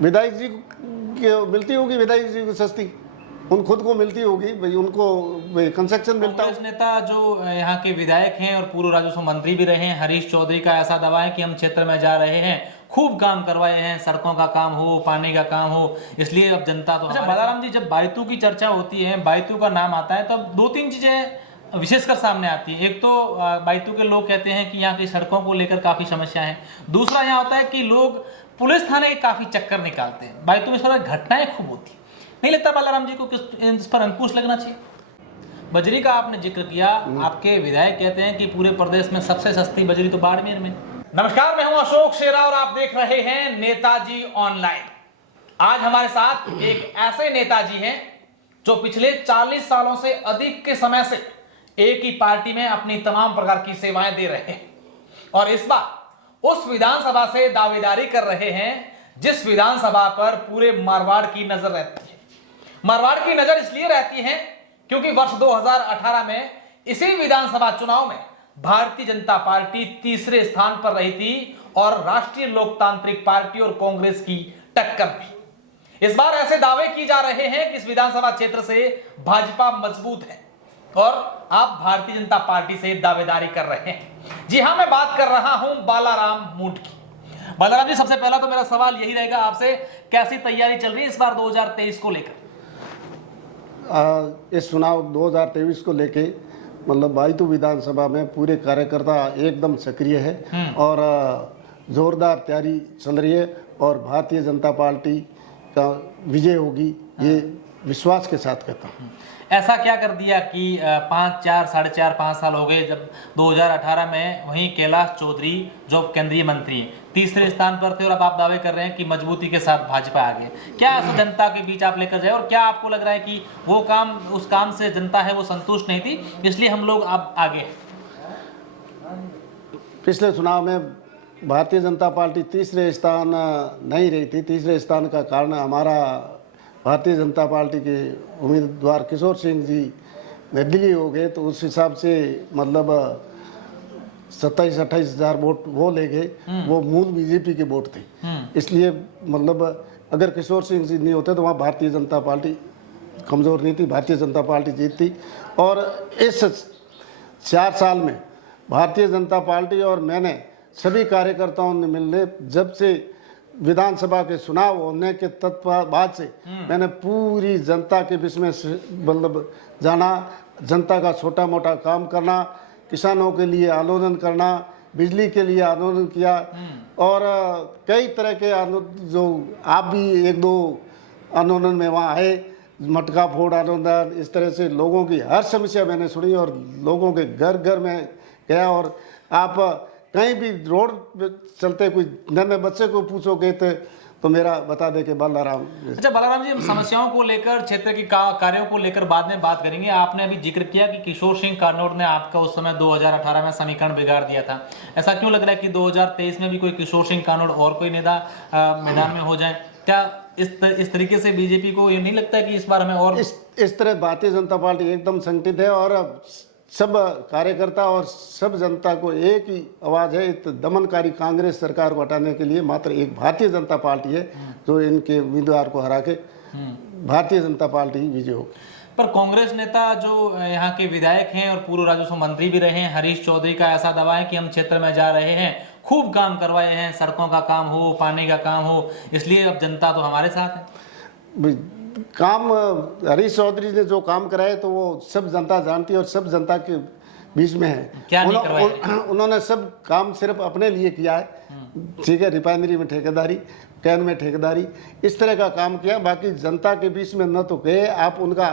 विधायक जी को मिलती होगी, विधायक जी को सस्ती उन खुद को मिलती होगी भाई, उनको कंसेक्शन मिलता कांग्रेस नेता जो यहाँ के विधायक हैं और पूर्व राजस्व मंत्री भी रहे हैं, हरीश चौधरी का ऐसा दावा है कि हम क्षेत्र में जा रहे हैं, खूब काम करवाए हैं, सड़कों का काम हो, पानी का काम हो, इसलिए अब जनता तो। अच्छा बालाराम जी, जब बायतू की चर्चा होती है, बायतू का नाम आता है, तब दो तीन चीजें विशेषकर सामने आती है। एक तो बायतू के लोग कहते हैं कि यहाँ की सड़कों को लेकर काफी समस्या है। दूसरा यहाँ होता है कि लोग पुलिस थाने के काफी चक्कर निकालते हैं, बायतू में इस तरह घटनाएं खूब होती है। नहीं लगता बालाराम जी को इस पर अंकुश लगना चाहिए? बजरी का आपने जिक्र किया, आपके विधायक कहते हैं कि पूरे प्रदेश में सबसे सस्ती बजरी तो बाड़मेर में। नमस्कार, मैं हूं अशोक शेरा और आप देख रहे हैं नेताजी ऑनलाइन। आज हमारे साथ एक ऐसे नेताजी हैं जो पिछले 40 सालों से अधिक के समय से एक ही पार्टी में अपनी तमाम प्रकार की सेवाएं दे रहे हैं और इस बार उस विधानसभा से दावेदारी कर रहे हैं जिस विधानसभा पर पूरे मारवाड़ की नजर रहती है। मारवाड़ की नजर इसलिए रहती है क्योंकि वर्ष 2018 में इसी विधानसभा चुनाव में भारतीय जनता पार्टी तीसरे स्थान पर रही थी और राष्ट्रीय लोकतांत्रिक पार्टी और कांग्रेस की टक्कर भी। इस बार ऐसे दावे किए जा रहे हैं कि इस विधानसभा क्षेत्र से भाजपा मजबूत है और आप भारतीय जनता पार्टी से दावेदारी कर रहे हैं। जी हां, मैं बात कर रहा हूं बालाराम मूड की। बालाराम जी, सबसे पहला तो मेरा सवाल यही रहेगा आपसे, कैसी तैयारी चल रही है इस बार 2023 को लेकर? इस चुनाव 2023 को लेके मतलब बायतू विधानसभा में पूरे कार्यकर्ता एकदम सक्रिय है और जोरदार तैयारी चल रही है और भारतीय जनता पार्टी का विजय होगी, ये विश्वास के साथ कहता हूँ। ऐसा क्या कर दिया कि 5 साल हो गए जब 2018 में वहीं कैलाश चौधरी जो केंद्रीय मंत्री हैं तीसरे स्थान पर थे और अब आप दावे कर रहे हैं कि मजबूती के साथ भाजपा आ गई? क्या ऐसा जनता के बीच आप लेकर जाए और क्या आपको लग रहा है कि वो काम, उस काम से जनता है वो संतुष्ट नहीं थी, इसलिए हम लोग अब आगे? पिछले चुनाव में भारतीय जनता पार्टी तीसरे स्थान नहीं रही थी। तीसरे स्थान का कारण हमारा भारतीय जनता पार्टी के उम्मीदवार किशोर सिंह जी निर्दलीय हो गए, तो उस हिसाब से मतलब 27-28 हज़ार वोट वो ले गए, वो मूल बीजेपी के वोट थे। इसलिए मतलब अगर किशोर सिंह जी नहीं होते तो वहाँ भारतीय जनता पार्टी कमज़ोर नहीं थी, भारतीय जनता पार्टी जीतती। और इस 4 साल में भारतीय जनता पार्टी और मैंने सभी कार्यकर्ताओं ने मिलने, जब से विधानसभा के चुनाव होने के बाद से मैंने पूरी जनता के बीच में मतलब जाना, जनता का छोटा मोटा काम करना, किसानों के लिए आंदोलन करना, बिजली के लिए आंदोलन किया और कई तरह के जो आप भी 1-2 आंदोलन में वहाँ आए, मटका फोड़ आंदोलन, इस तरह से लोगों की हर समस्या मैंने सुनी और लोगों के घर घर में गया। और आप कहीं भी रोड पे चलते कोई नन्हे बच्चे को पूछोगे तो मेरा बता दे के बालाराम। अच्छा बालाराम जी, हम समस्याओं को लेकर, क्षेत्र की कार्यों को लेकर बाद में बात करेंगे। आपने अभी जिक्र किया कि किशोर सिंह कानोर ने आपका उस समय 2018 में समीकरण बिगाड़ दिया था। ऐसा क्यों लग रहा है कि 2023 में भी कोई किशोर सिंह कानोर और कोई नेता मैदान में हो जाए? क्या इस तरीके से बीजेपी को ये नहीं लगता है कि इस बार हमें और इस तरह भारतीय जनता पार्टी एकदम संगठित है और सब कार्यकर्ता और सब जनता को एक ही आवाज़ है, इस दमनकारी कांग्रेस सरकार को हटाने के लिए मात्र एक भारतीय जनता पार्टी है जो इनके उम्मीदवार को हरा के भारतीय जनता पार्टी ही विजय हो। पर कांग्रेस नेता जो यहाँ के विधायक हैं और पूर्व राजस्व मंत्री भी रहे हैं, हरीश चौधरी का ऐसा दावा है कि हम क्षेत्र में जा रहे हैं, खूब काम करवाए हैं, सड़कों का काम हो, पानी का काम हो, इसलिए अब जनता तो हमारे साथ है। काम हरीश चौधरी ने जो काम कराए तो वो सब जनता जानती है और सब जनता के बीच में है। क्या नहीं करवाया? उन्होंने सब काम सिर्फ अपने लिए किया है, ठीक है, रिफाइनरी में ठेकेदारी, कैन में ठेकेदारी, इस तरह का काम किया, बाकी जनता के बीच में न तो गए। आप उनका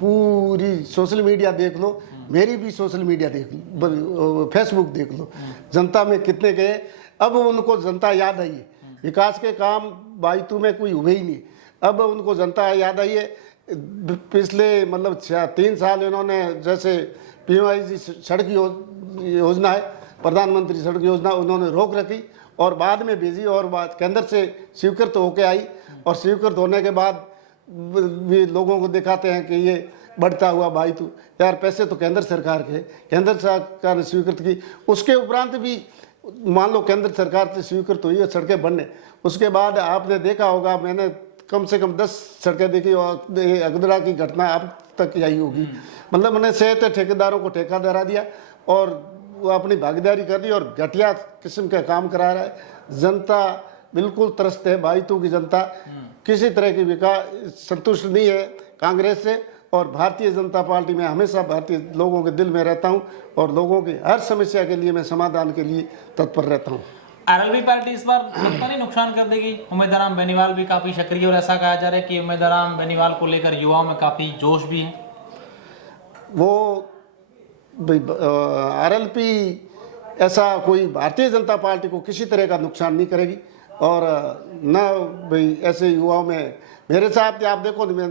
पूरी सोशल मीडिया देख लो, मेरी भी सोशल मीडिया देख लो, फेसबुक देख लो, जनता में कितने गए। अब उनको जनता याद आई है, विकास के काम बायतू में कोई हुए ही नहीं, अब उनको जनता याद आई है। पिछले मतलब 3 साल इन्होंने जैसे PMIG सड़क योजना है, प्रधानमंत्री सड़क योजना, उन्होंने रोक रखी और बाद में भेजी और बाद केंद्र से स्वीकृत होके आई और स्वीकृत होने के बाद भी लोगों को दिखाते हैं कि ये बढ़ता हुआ बायतू। यार पैसे तो केंद्र सरकार के, केंद्र सरकार ने स्वीकृत की, उसके उपरांत भी मान लो केंद्र सरकार से स्वीकृत हुई है सड़कें बनने, उसके बाद आपने देखा होगा, मैंने कम से कम 10 सड़कें देखी और ये अगदड़ा की घटना अब तक आई होगी। मतलब मैंने सेहत ठेकेदारों को ठेका दरा दिया और वो अपनी भागीदारी कर दी और घटिया किस्म का काम करा रहा है। जनता बिल्कुल त्रस्त है, बाईतू की जनता किसी तरह की विकास संतुष्ट नहीं है कांग्रेस से। और भारतीय जनता पार्टी में हमेशा भारतीय लोगों के दिल में रहता हूं और लोगों की हर समस्या के लिए मैं समाधान के लिए तत्पर रहता हूं। आरएलवी पार्टी इस बार लगता नहीं नुकसान कर देगी? उम्मीदवार बेनीवाल भी काफी सक्रिय और ऐसा कहा जा रहा है कि उम्मीदवार बेनीवाल को लेकर युवाओं में काफी जोश भी है। वो आरएलपी ऐसा कोई भारतीय जनता पार्टी को किसी तरह का नुकसान नहीं करेगी और न भाई ऐसे युवाओं में मेरे साथ आप देखो, मैं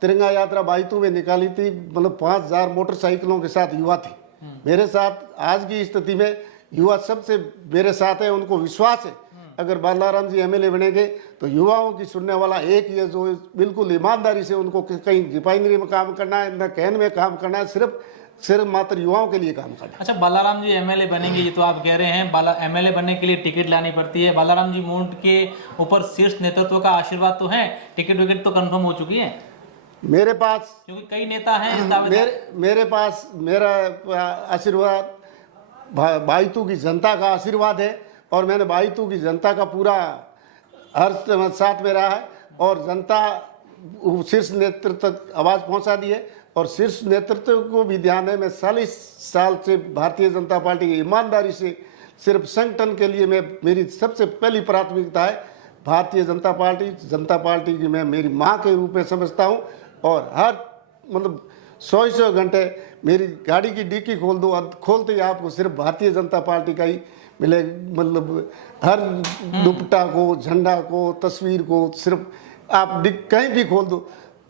तिरंगा यात्रा बाईतू में निकाली थी, मतलब 5000 मोटरसाइकिलों के साथ युवा थे मेरे साथ। आज की स्थिति में युवा सबसे मेरे साथ है, उनको विश्वास है अगर बालाराम जी एमएलए बनेंगे तो युवाओं की सुनने वाला एक ही है जो बिल्कुल ईमानदारी से उनको कहीं रिफाइनरी में काम करना है, न कैन में काम करना है, सिर्फ मात्र युवाओं के लिए काम करना है। अच्छा, बालाराम जी एमएलए बनेंगे ये तो आप कह रहे हैं, एमएलए बनने के लिए टिकट लानी पड़ती है। बालाराम जी मूंट के ऊपर शीर्ष नेतृत्व का आशीर्वाद तो है, टिकट विकेट तो कंफर्म हो चुकी है मेरे पास, क्योंकि कई नेता हैं मेरे पास मेरा आशीर्वाद बाईतू की जनता का आशीर्वाद है और मैंने बाईतू की जनता का पूरा हर साथ में रहा है और जनता शीर्ष नेतृत्व तक आवाज़ पहुंचा दी है और शीर्ष नेतृत्व को भी ध्यान है। मैं 40 साल से भारतीय जनता पार्टी की ईमानदारी से सिर्फ संगठन के लिए मेरी सबसे पहली प्राथमिकता है भारतीय जनता पार्टी की मैं मेरी माँ के रूप में समझता हूँ और हर मतलब 100 घंटे मेरी गाड़ी की डिक्की खोलते ही आपको सिर्फ भारतीय जनता पार्टी का ही मिले, मतलब हर दुपट्टा को, झंडा को, तस्वीर को, सिर्फ आप कहीं भी खोल दो,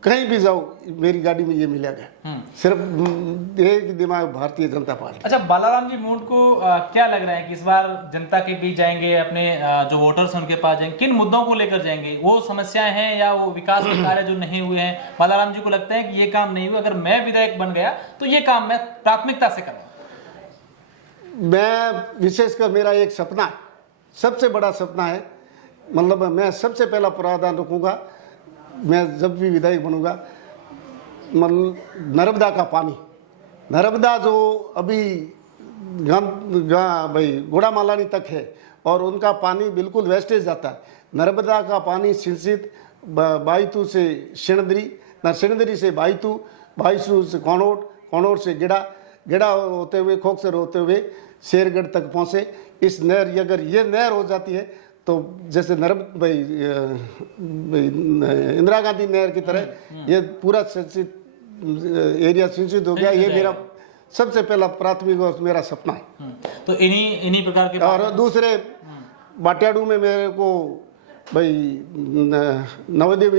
कहीं भी जाओ मेरी गाड़ी में ये मिलेगा, सिर्फ एक दिमाग भारतीय जनता पार्टी। अच्छा, बालाराम जी मूंट को क्या लग रहा है कि इस बार जनता के बीच जाएंगे, अपने जो वोटर्स हैं उनके पास जाएंगे, किन मुद्दों को लेकर जाएंगे? वो समस्याएं हैं या वो विकास के कार्य जो नहीं हुए हैं? बालाराम जी को लगता है कि ये काम नहीं हुआ, अगर मैं विधायक बन गया तो ये काम मैं प्राथमिकता से करूँ। मैं विशेषकर मेरा एक सपना है, सबसे बड़ा सपना है, मतलब मैं सबसे पहला प्रावधान रखूँगा मैं जब भी विधायक बनूंगा, मतलब नर्मदा का पानी, नर्मदा जो अभी भाई गुड़ामालानी तक है और उनका पानी बिल्कुल वेस्टेज जाता है। नर्मदा का पानी सिंचित बाईतू से सिणदरी से बाईतू, बाईतू से कौनोट से गिड़ा होते हुए खोखसर होते हुए शेरगढ़ तक पहुँचे। इस नहर, अगर ये नहर हो जाती है तो जैसे इंदिरा गांधी नहर की तरह ये पूरा सिंचित एरिया सिंचित हो गया। ये मेरा सबसे पहला प्राथमिक और मेरा सपना है। तो इन्हीं प्रकार के और दूसरे बाटियाडू में मेरे को भाई नवोदय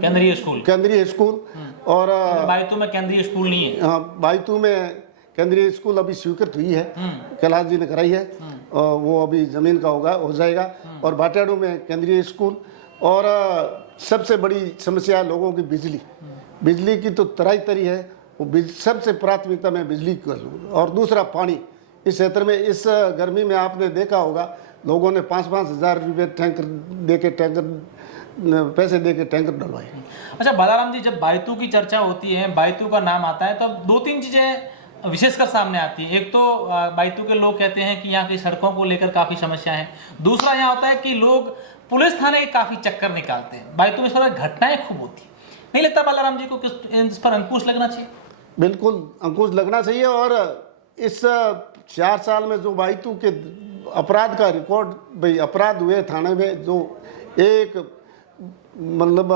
केंद्रीय स्कूल और बाईतू में केंद्रीय स्कूल नहीं है। हाँ, बाईतू में केंद्रीय स्कूल अभी स्वीकृत हुई है, कैलाश जी ने कराई है और वो अभी जमीन का हो जाएगा। और बाटियाडू में केंद्रीय स्कूल और सबसे बड़ी समस्या लोगों की बिजली की तो तरी है, वो सबसे प्राथमिकता में बिजली कर लूँ। और दूसरा पानी, इस क्षेत्र में इस गर्मी में आपने देखा होगा लोगों ने 5-5 हज़ार रुपये पैसे दे के टैंकर डलवाए। अच्छा, बालाराम जी, जब बाईतू की चर्चा होती है, बाईतू का नाम आता है, तब 2-3 चीजें विशेषकर सामने आती है। एक तो बाईतू के लोग कहते हैं कि यहाँ की सड़कों को लेकर काफी समस्या है। दूसरा यहाँ होता है कि लोग पुलिस थाने के काफी चक्कर निकालते हैं। बाईतू में इस पर घटनाएं खूब होती है। नहीं लगता बालाराम जी को इस पर अंकुश लगना चाहिए? बिल्कुल अंकुश लगना चाहिए। और इस 4 साल में जो बाईतू के अपराध का रिकॉर्ड, भाई अपराध हुए थाने में, जो एक मतलब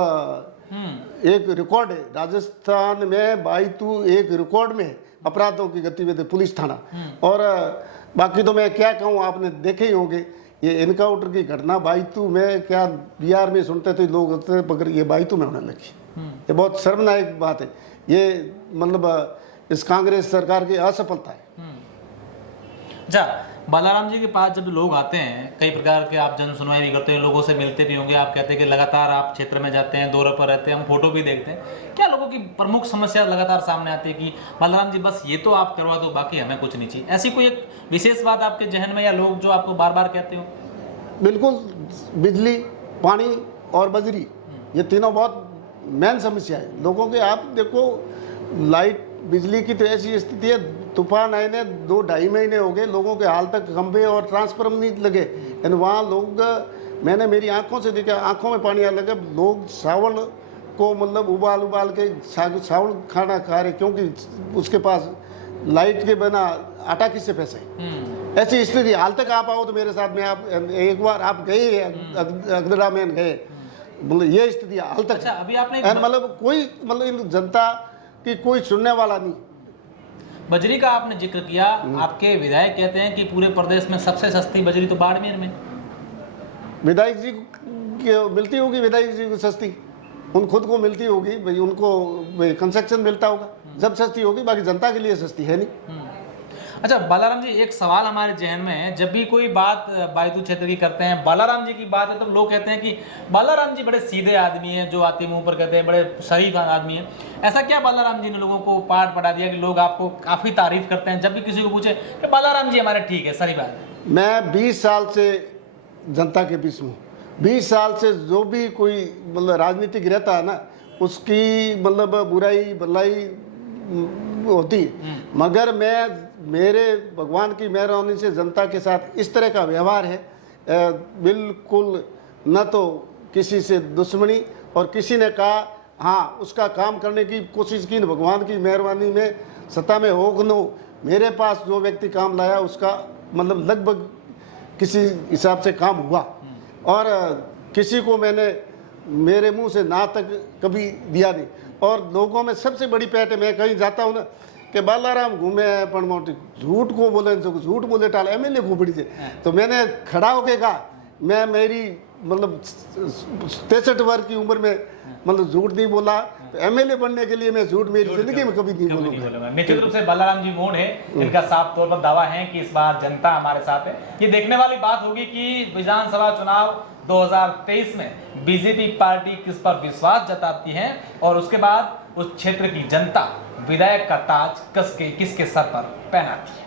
एक रिकॉर्ड है राजस्थान में, बाईतू एक रिकॉर्ड में अपराधों की गतिविधि पुलिस थाना। और बाकी तो मैं क्या कहूँ, आपने देखे ही होंगे ये एनकाउंटर की घटना बाईतू में, क्या बिहार में सुनते थे लोग होते, मगर ये बाईतू में होने लगी। ये बहुत शर्मनाक बात है। ये मतलब इस कांग्रेस सरकार की असफलता है। अच्छा, बालाराम जी के पास जब लोग आते हैं, कई प्रकार के आप जन सुनवाई भी करते हैं, लोगों से मिलते भी होंगे, आप कहते हैं कि लगातार आप क्षेत्र में जाते हैं, दौरे पर रहते हैं, हम फोटो भी देखते हैं, क्या लोगों की प्रमुख समस्या लगातार सामने आती है कि बालाराम जी बस ये तो आप करवा दो, बाकी हमें कुछ नहीं चाहिए? ऐसी कोई एक विशेष बात आपके जहन में या लोग जो आपको बार बार कहते हो? बिल्कुल, बिजली, पानी और बजरी, ये तीनों बहुत मेन समस्या है लोगों के। आप देखो, लाइट बिजली की तो ऐसी स्थिति है, तूफान आए ने 2-2.5 महीने हो गए, लोगों के हाल तक खंभे और ट्रांसफार्मर नहीं लगे। एंड वहाँ लोग, मैंने मेरी आंखों से देखा, आंखों में पानी आने लगा। लोग चावल को मतलब उबाल के चावल खाना खा रहे, क्योंकि उसके पास लाइट के बिना आटा किससे फंसे। ऐसी स्थिति हाल तक। आप आओ तो मेरे साथ में, आप एक बार आप गए अगदरा में गए, मतलब ये स्थिति हाल तक। अच्छा, अभी आपने मतलब कोई मतलब जनता की कोई सुनने वाला नहीं। बजरी का आपने जिक्र किया, आपके विधायक कहते हैं कि पूरे प्रदेश में सबसे सस्ती बजरी तो बाड़मेर में। विधायक जी को मिलती होगी, विधायक जी को सस्ती उन खुद को मिलती होगी भाई, उनको कंस्ट्रक्शन मिलता होगा जब सस्ती होगी, बाकी जनता के लिए सस्ती है नहीं। अच्छा बालाराम जी, एक सवाल हमारे जहन में है, जब भी कोई बात बायतू क्षेत्र की करते हैं, बालाराम जी की बात है, तो लोग कहते हैं कि बालाराम जी बड़े सीधे आदमी हैं, जो आते मुंह पर कहते हैं बड़े शरीफ आदमी हैं। ऐसा क्या बालाराम जी ने लोगों को पाठ पढ़ा दिया कि लोग आपको काफ़ी तारीफ करते हैं? जब भी किसी को पूछे कि बालाराम जी हमारे ठीक है, सही बात। मैं 20 साल से जनता के बीच में, 20 साल से जो भी कोई मतलब राजनीतिक रहता है ना, उसकी मतलब बुराई भलाई होती है, मगर मेरे भगवान की मेहरबानी से जनता के साथ इस तरह का व्यवहार है, बिल्कुल न तो किसी से दुश्मनी, और किसी ने कहा हाँ उसका काम करने की कोशिश की, भगवान की मेहरबानी में सत्ता में हो नो, मेरे पास जो व्यक्ति काम लाया उसका मतलब लगभग किसी हिसाब से काम हुआ, और किसी को मैंने मेरे मुंह से ना तक कभी दिया नहीं। और लोगों में सबसे बड़ी पैठ है, मैं कहीं जाता हूँ ना कि बालाराम घूमे हैं पण मोटी, झूठ को बोले तो झूठ बोले टाल एमएलए घूमड़ी से। तो मैंने खड़ा होके कहा, मैं मेरी मतलब 63 वर्ष की उम्र में मतलब झूठ नहीं बोला, तो एमएलए बनने के लिए मैं झूठ मेरी जिंदगी में कभी नहीं बोलूंगा। निश्चित रूप से बालाराम जी मोड़ है, इनका साफ तौर पर दावा है कि इस बार जनता हमारे साथ है। ये देखने वाली बात होगी कि विधानसभा चुनाव 2023 में बीजेपी पार्टी किस पर विश्वास जताती है, और उसके बाद उस क्षेत्र की जनता विधायक का ताज किसके सर पर पहनाती है।